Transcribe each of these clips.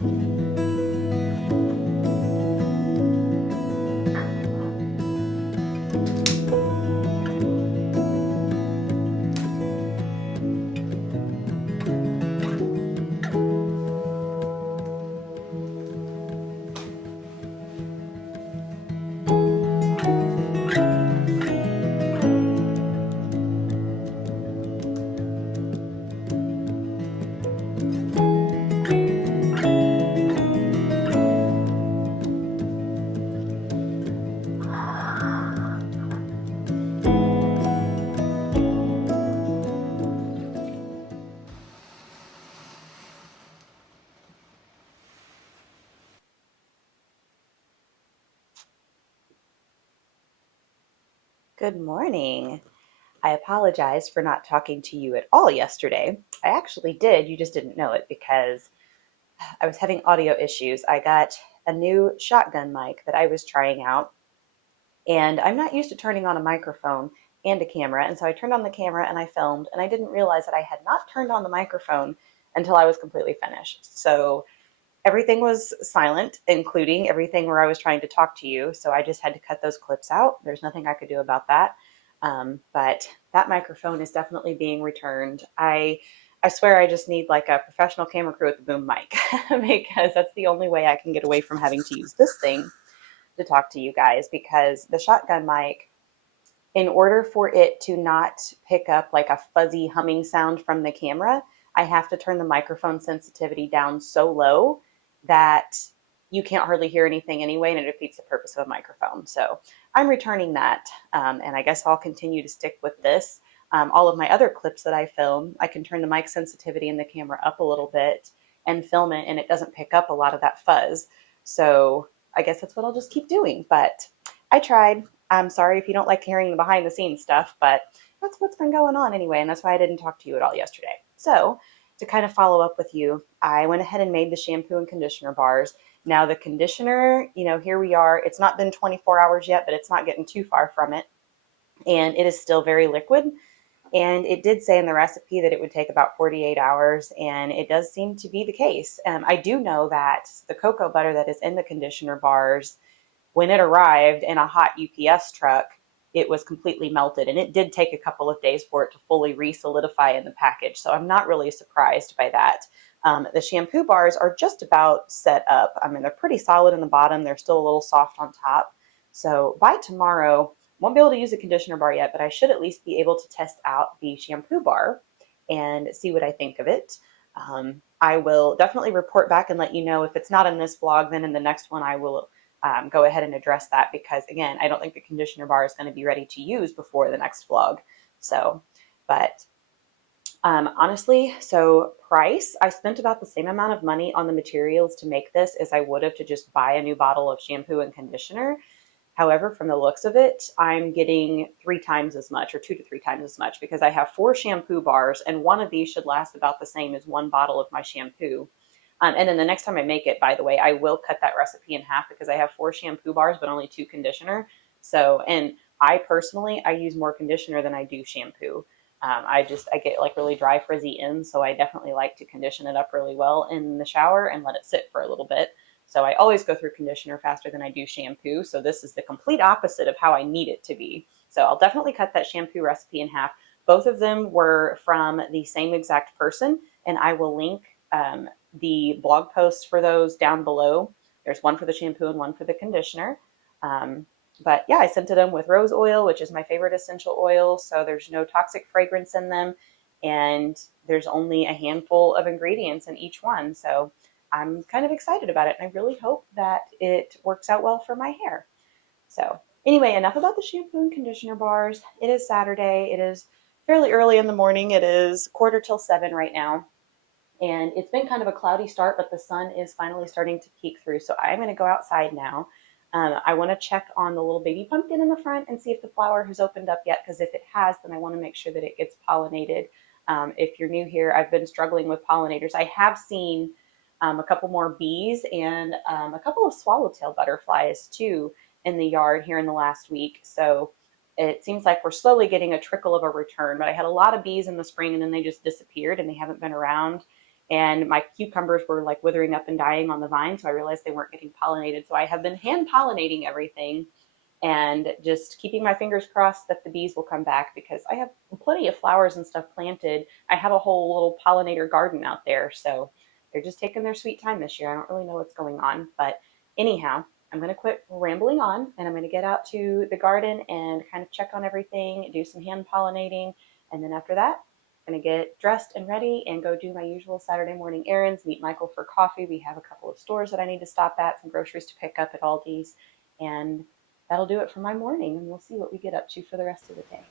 Good morning. I apologize for not talking to you at all yesterday. I actually did, you just didn't know it because I was having audio issues. I got a new shotgun mic that I was trying out, and I'm not used to turning on a microphone and a camera. And so I turned on the camera and I filmed, and I didn't realize that I had not turned on the microphone until I was completely finished. So everything was silent, including everything where I was trying to talk to you. So I just had to cut those clips out. There's nothing I could do about that. But that microphone is definitely being returned. I swear I just need like a professional camera crew with a boom mic because that's the only way I can get away from having to use this thing to talk to you guys, because the shotgun mic, in order for it to not pick up like a fuzzy humming sound from the camera, I have to turn the microphone sensitivity down so low that you can't hardly hear anything anyway, and it defeats the purpose of a microphone. So I'm returning that, and I guess I'll continue to stick with this. All of my other clips that I film, I can turn the mic sensitivity in the camera up a little bit and film it, and it doesn't pick up a lot of that fuzz. So I guess that's what I'll just keep doing. But I tried. I'm sorry if you don't like hearing the behind the scenes stuff, but that's what's been going on anyway, and that's why I didn't talk to you at all yesterday. So to kind of follow up with you, I went ahead and made the shampoo and conditioner bars. Now the conditioner, here we are. It's not been 24 hours yet, but it's not getting too far from it. And it is still very liquid. And it did say in the recipe that it would take about 48 hours, and it does seem to be the case. I do know that the cocoa butter that is in the conditioner bars, when it arrived in a hot UPS truck, it was completely melted, and it did take a couple of days for it to fully re-solidify in the package. So I'm not really surprised by that. The shampoo bars are just about set up. I mean, they're pretty solid in the bottom. They're still a little soft on top. So by tomorrow, won't be able to use a conditioner bar yet, but I should at least be able to test out the shampoo bar and see what I think of it. I will definitely report back and let you know. If it's not in this vlog, then in the next one I will go ahead and address that, because again, I don't think the conditioner bar is going to be ready to use before the next vlog. So, but honestly, so price, I spent about the same amount of money on the materials to make this as I would have to just buy a new bottle of shampoo and conditioner. However, from the looks of it, I'm getting 3 times as much, or 2 to 3 times as much, because I have 4 shampoo bars, and one of these should last about the same as one bottle of my shampoo. And then the next time I make it, by the way, I will cut that recipe in half, because I have 4 shampoo bars, but only 2 conditioner. So, and I personally, I use more conditioner than I do shampoo. I get like really dry, frizzy ends. So I definitely like to condition it up really well in the shower and let it sit for a little bit. So I always go through conditioner faster than I do shampoo. So this is the complete opposite of how I need it to be. So I'll definitely cut that shampoo recipe in half. Both of them were from the same exact person, and I will link the blog posts for those down below. There's one for the shampoo and one for the conditioner. But yeah, I scented them with rose oil, which is my favorite essential oil. So there's no toxic fragrance in them, and there's only a handful of ingredients in each one. So I'm kind of excited about it, and I really hope that it works out well for my hair. So anyway, enough about the shampoo and conditioner bars. It is Saturday. It is fairly early in the morning. It is 6:45 right now. And it's been kind of a cloudy start, but the sun is finally starting to peek through. So I'm going to go outside now. I want to check on the little baby pumpkin in the front and see if the flower has opened up yet, because if it has, then I want to make sure that it gets pollinated. If you're new here, I've been struggling with pollinators. I have seen a couple more bees and a couple of swallowtail butterflies too in the yard here in the last week. So it seems like we're slowly getting a trickle of a return, but I had a lot of bees in the spring, and then they just disappeared and they haven't been around. and my cucumbers were like withering up and dying on the vine. So I realized they weren't getting pollinated. So I have been hand pollinating everything and just keeping my fingers crossed that the bees will come back because I have plenty of flowers and stuff planted. I have a whole little pollinator garden out there. So they're just taking their sweet time this year. I don't really know what's going on. But anyhow, I'm going to quit rambling on and I'm going to get out to the garden and kind of check on everything, do some hand pollinating. And then after that, I'm going to get dressed and ready and go do my usual Saturday morning errands, meet Michael for coffee. We have a couple of stores that I need to stop at, some groceries to pick up at Aldi's. And that'll do it for my morning, and we'll see what we get up to for the rest of the day.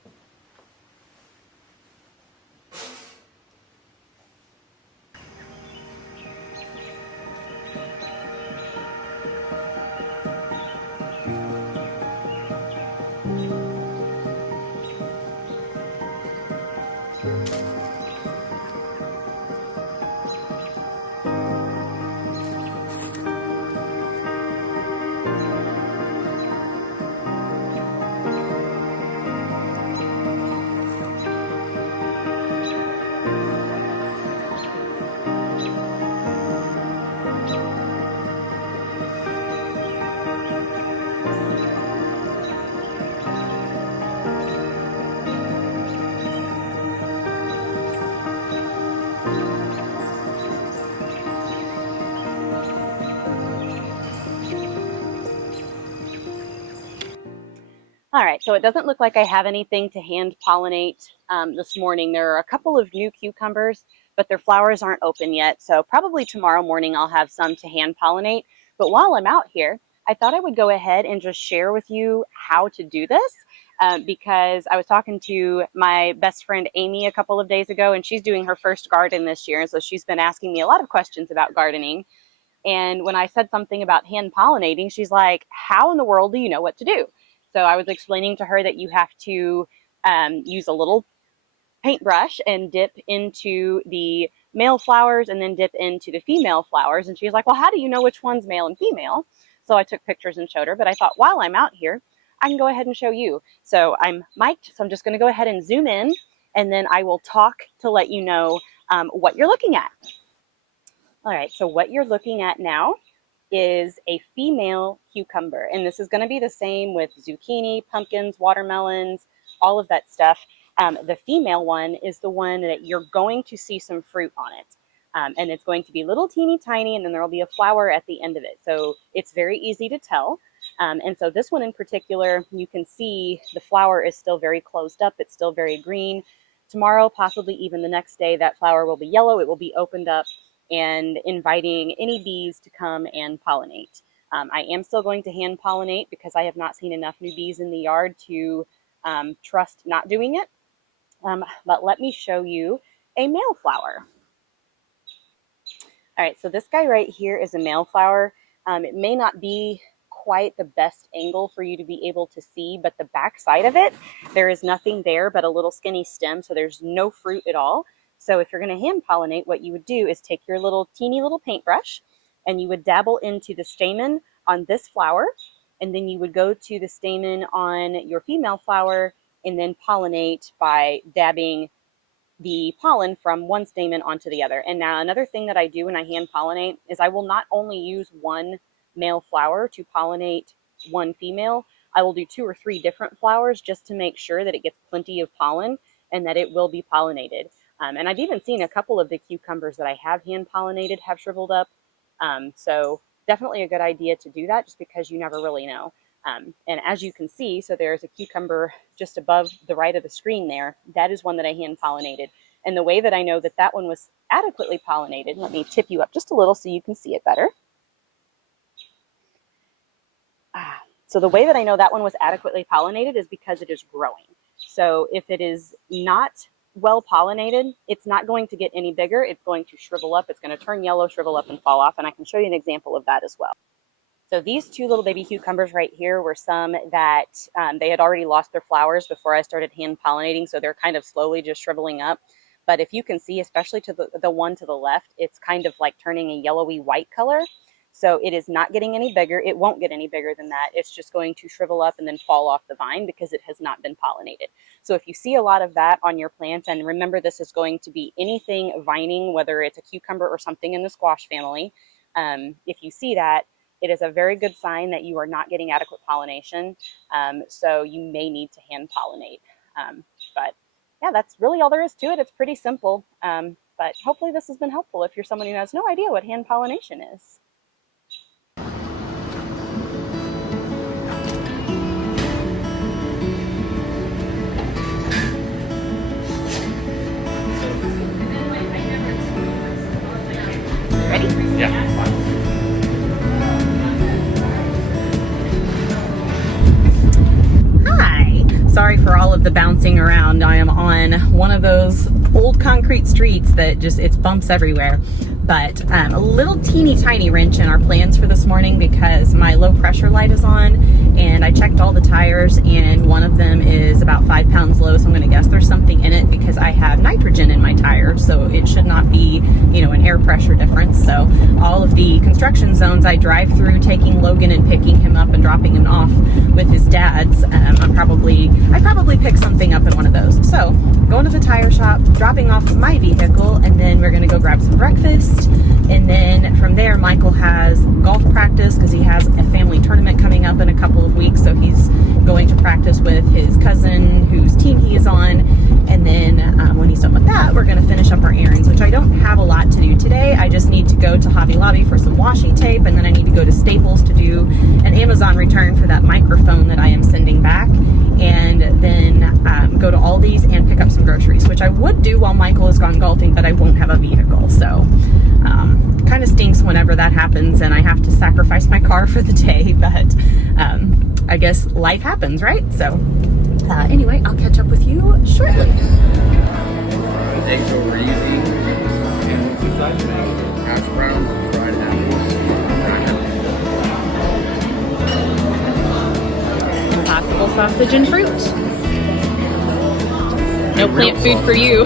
All right, so it doesn't look like I have anything to hand pollinate this morning. There are a couple of new cucumbers, but their flowers aren't open yet. So probably tomorrow morning I'll have some to hand pollinate. But while I'm out here, I thought I would go ahead and just share with you how to do this because I was talking to my best friend Amy a couple of days ago, and she's doing her first garden this year. And so she's been asking me a lot of questions about gardening. And when I said something about hand pollinating, she's like, how in the world do you know what to do? So I was explaining to her that you have to use a little paintbrush and dip into the male flowers and then dip into the female flowers. And she's like, well, how do you know which one's male and female? So I took pictures and showed her. But I thought, while I'm out here, I can go ahead and show you. So I'm mic'd, so I'm just going to go ahead and zoom in, and then I will talk to let you know what you're looking at. All right, so what you're looking at now is a female cucumber. And this is going to be the same with zucchini, pumpkins, watermelons, all of that stuff. The female one is the one that you're going to see some fruit on it. And it's going to be little teeny tiny, and then there will be a flower at the end of it. So it's very easy to tell. And so this one in particular, you can see the flower is still very closed up. It's still very green. Tomorrow, possibly even the next day, that flower will be yellow. It will be opened up and inviting any bees to come and pollinate. I am still going to hand pollinate because I have not seen enough new bees in the yard to trust not doing it. But let me show you a male flower. All right, so this guy right here is a male flower. It may not be quite the best angle for you to be able to see, but the back side of it, there is nothing there but a little skinny stem, so there's no fruit at all. So if you're going to hand pollinate, what you would do is take your little teeny little paintbrush and you would dabble into the stamen on this flower, and then you would go to the stamen on your female flower and then pollinate by dabbing the pollen from one stamen onto the other. And now another thing that I do when I hand pollinate is I will not only use one male flower to pollinate one female, I will do 2 or 3 different flowers just to make sure that it gets plenty of pollen and that it will be pollinated. And I've even seen a couple of the cucumbers that I have hand pollinated have shriveled up. So definitely a good idea to do that just because you never really know. And as you can see, so there's a cucumber just above the right of the screen there. That is one that I hand pollinated. And the way that I know that that one was adequately pollinated, let me tip you up just a little so you can see it better. So the way that I know that one was adequately pollinated is because it is growing. So if it is not well pollinated, it's not going to get any bigger. It's going to shrivel up. It's going to turn yellow, shrivel up, and fall off. And I can show you an example of that as well. So these 2 little baby cucumbers right here were some that they had already lost their flowers before I started hand pollinating. So they're kind of slowly just shriveling up. But if you can see, especially to the one to the left, it's kind of like turning a yellowy white color. So it is not getting any bigger. It won't get any bigger than that. It's just going to shrivel up and then fall off the vine because it has not been pollinated. So if you see a lot of that on your plants, and remember this is going to be anything vining, whether it's a cucumber or something in the squash family, if you see that, it is a very good sign that you are not getting adequate pollination. So you may need to hand pollinate. But yeah, that's really all there is to it. It's pretty simple. But hopefully this has been helpful if you're someone who has no idea what hand pollination is. Ready? Yeah. Hi. Sorry for all of the bouncing around. I am on one of those old concrete streets that just, it's bumps everywhere. But a little teeny tiny wrench in our plans for this morning because my low pressure light is on and I checked all the tires and one of them is about 5 pounds low, so I'm gonna guess there's something in it because I have nitrogen in my tire, so it should not be, you know, an air pressure difference. So all of the construction zones I drive through, taking Logan and picking him up and dropping him off with his dad's, I probably picked something up in one of those. So going to the tire shop, dropping off my vehicle, and then we're gonna go grab some breakfast. And then from there, Michael has golf practice because he has a family tournament coming up in a couple of weeks. So he's going to practice with his cousin whose team he is on. And then when he's done with that, we're going to finish up our errands, which I don't have a lot to do today. I just need to go to Hobby Lobby for some washi tape. And then I need to go to Staples to do an Amazon return for that microphone that I am sending back. And then go to Aldi's and pick up some groceries, which I would do while Michael is gone golfing, but I won't have a vehicle. So kind of stinks whenever that happens and I have to sacrifice my car for the day, but I guess life happens, right? So anyway, I'll catch up with you shortly. Eggs over easy. Hash browns, fried apples. Possible sausage and fruit. No plant food for you.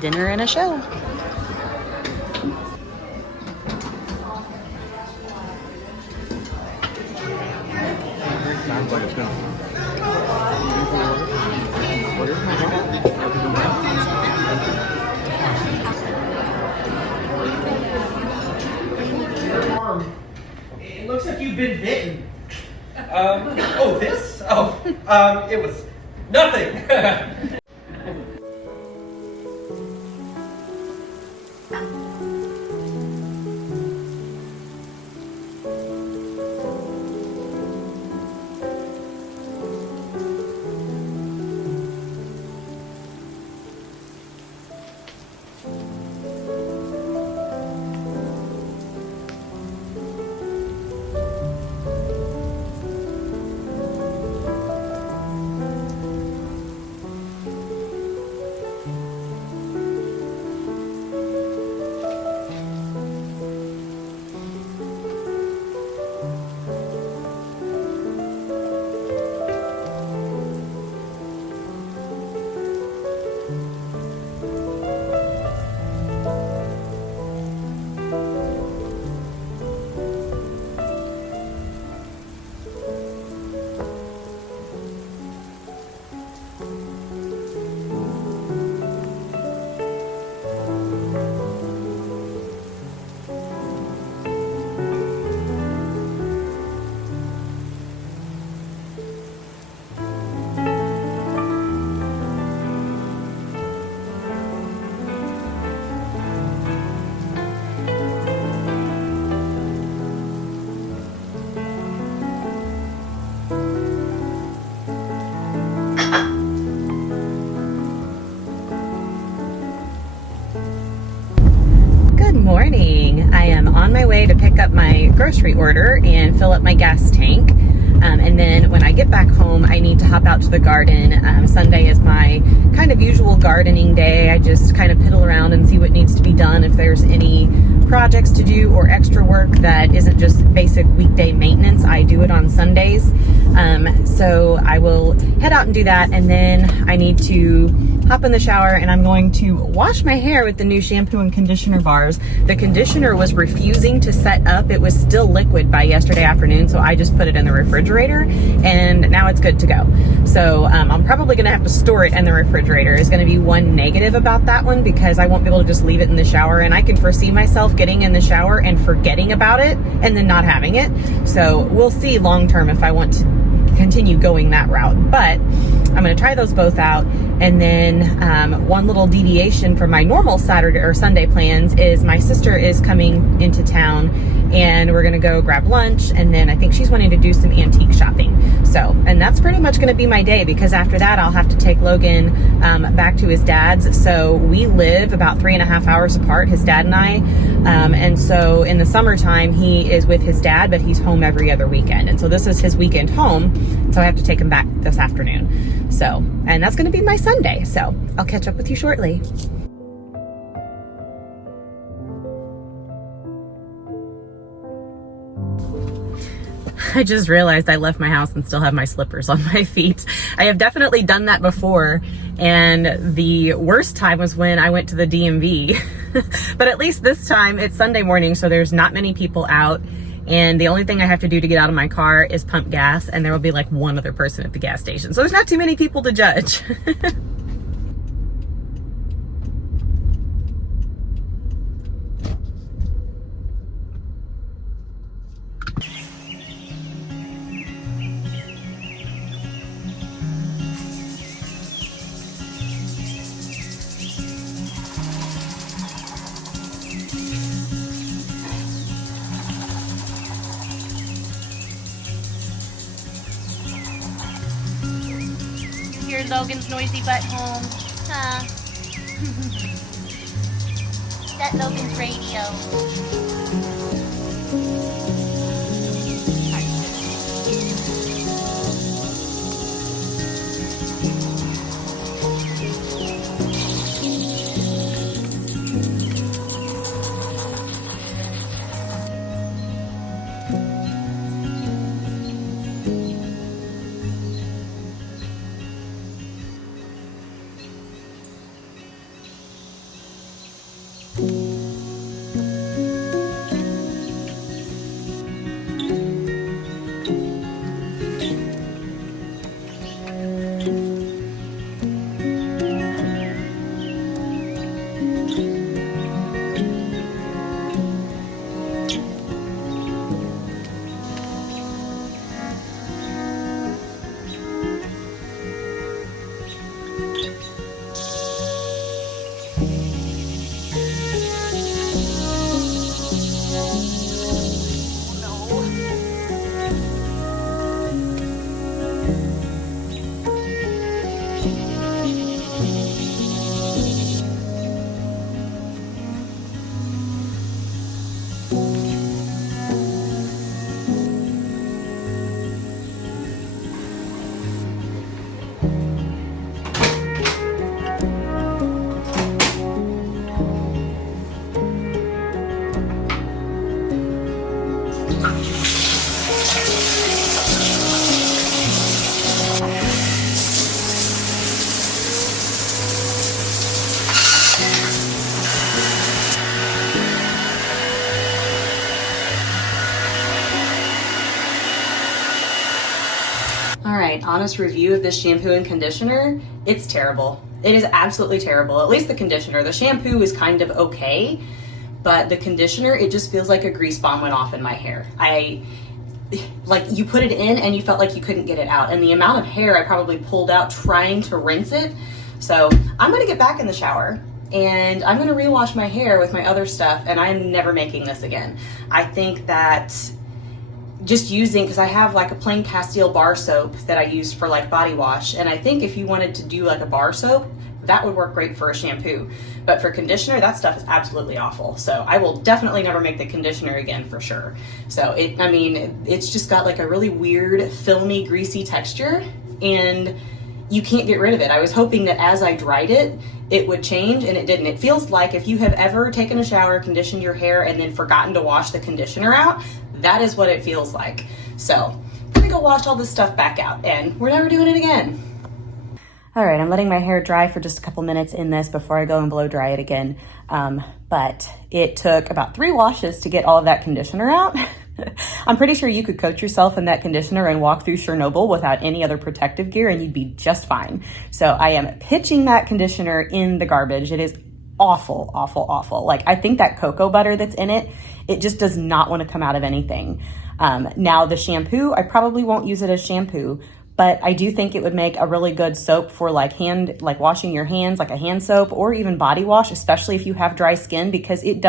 Dinner and a show. Sounds like it's gonna. It looks like you've been bitten. Oh, this? Oh, it was nothing. morning. I am on my way to pick up my grocery order and fill up my gas tank. And then when I get back home, I need to hop out to the garden. Sunday is my kind of usual gardening day. I just kind of piddle around and see what needs to be done, if there's any projects to do or extra work that isn't just basic weekday maintenance. I do it on Sundays. So I will head out and do that, and then I need to hop in the shower, and I'm going to wash my hair with the new shampoo and conditioner bars. The conditioner was refusing to set up. It was still liquid by yesterday afternoon, so I just put it in the refrigerator, and now it's good to go. So I'm probably gonna have to store it in the refrigerator. Is gonna be one negative about that one, because I won't be able to just leave it in the shower, and I can foresee myself getting in the shower and forgetting about it and then not having it. So we'll see long term if I want to continue going that route, but I'm going to try those both out. And then one little deviation from my normal Saturday or Sunday plans is my sister is coming into town, and we're going to go grab lunch, and then I think she's wanting to do some antique shopping. So, and that's pretty much going to be my day, because after that I'll have to take Logan back to his dad's. So we live about 3.5 hours apart, his dad and I, and so in the summertime he is with his dad, but he's home every other weekend, and so this is his weekend home, so I have to take him back this afternoon. So, and that's going to be my Sunday, so I'll catch up with you shortly. I just realized I left my house and still have my slippers on my feet. I have definitely done that before, and the worst time was when I went to the DMV. But at least this time it's Sunday morning, so there's not many people out, and the only thing I have to do to get out of my car is pump gas, and there will be like one other person at the gas station. So there's not too many people to judge. Hear Logan's noisy butt home. Huh? That Logan's radio. All right, honest review of this shampoo and conditioner. It's terrible. It is absolutely terrible. At least the conditioner. The shampoo is kind of okay, but the conditioner, it just feels like a grease bomb went off in my hair. Like you put it in and you felt like you couldn't get it out. And the amount of hair I probably pulled out trying to rinse it. So I'm gonna get back in the shower and I'm gonna rewash my hair with my other stuff, and I'm never making this again. I think that just using, because I have like a plain Castile bar soap that I use for like body wash, and I think if you wanted to do like a bar soap, that would work great for a shampoo. But for conditioner, that stuff is absolutely awful. So I will definitely never make the conditioner again for sure. So it's just got like a really weird, filmy, greasy texture, and you can't get rid of it. I was hoping that as I dried it, it would change, and it didn't. It feels like if you have ever taken a shower, conditioned your hair, and then forgotten to wash the conditioner out, that is what it feels like. So I'm gonna go wash all this stuff back out, and we're never doing it again. All right, I'm letting my hair dry for just a couple minutes in this before I go and blow dry it again. But it took about 3 washes to get all of that conditioner out. I'm pretty sure you could coat yourself in that conditioner and walk through Chernobyl without any other protective gear and you'd be just fine. So I am pitching that conditioner in the garbage. It is awful, awful, awful. Like, I think that cocoa butter that's in it, it just does not want to come out of anything. Now the shampoo, I probably won't use it as shampoo, but I do think it would make a really good soap for like washing your hands, like a hand soap, or even body wash, especially if you have dry skin, because it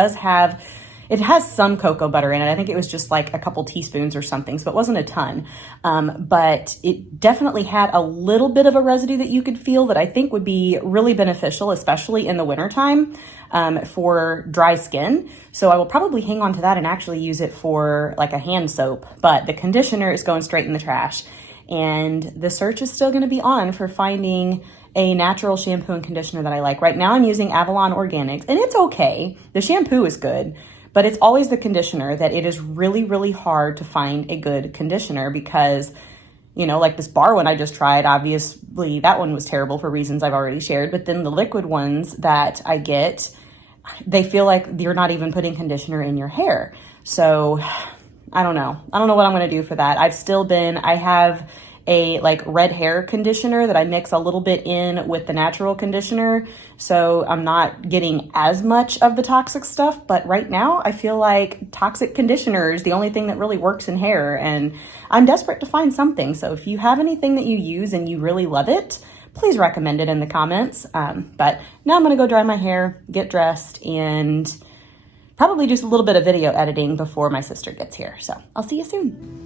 has some cocoa butter in it. I think it was just like a couple teaspoons or something, so it wasn't a ton. But it definitely had a little bit of a residue that you could feel that I think would be really beneficial, especially in the wintertime, for dry skin. So I will probably hang on to that and actually use it for like a hand soap. But the conditioner is going straight in the trash. And the search is still gonna be on for finding a natural shampoo and conditioner that I like. Right now I'm using Avalon Organics, and it's okay. The shampoo is good. But it's always the conditioner that it is really, really hard to find a good conditioner because, you know, like this bar one I just tried, obviously that one was terrible for reasons I've already shared. But then the liquid ones that I get, they feel like you're not even putting conditioner in your hair. So I don't know. I don't know what I'm going to do for that. I have a like red hair conditioner that I mix a little bit in with the natural conditioner. So I'm not getting as much of the toxic stuff, but right now I feel like toxic conditioner is the only thing that really works in hair, and I'm desperate to find something. So if you have anything that you use and you really love it, please recommend it in the comments. But now I'm going to go dry my hair, get dressed, and probably do a little bit of video editing before my sister gets here. So I'll see you soon.